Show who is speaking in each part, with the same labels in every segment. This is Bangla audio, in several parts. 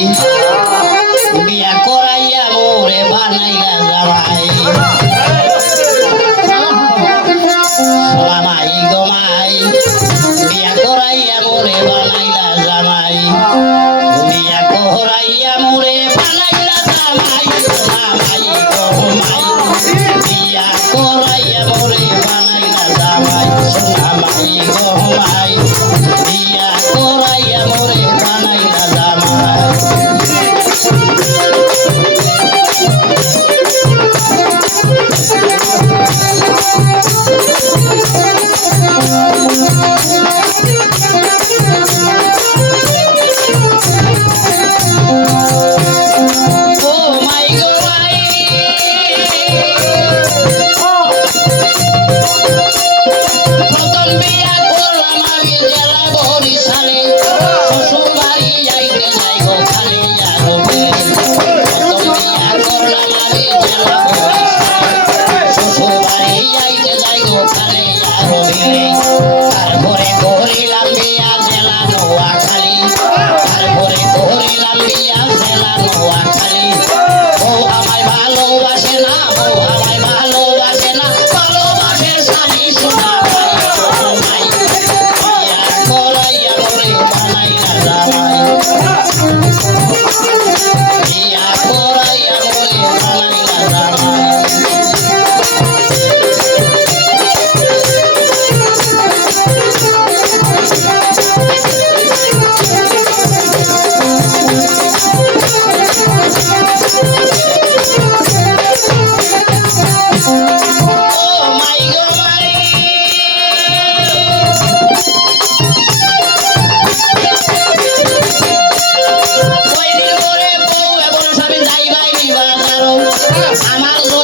Speaker 1: Bye. Thank you.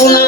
Speaker 1: una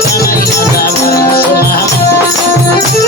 Speaker 1: Thank you.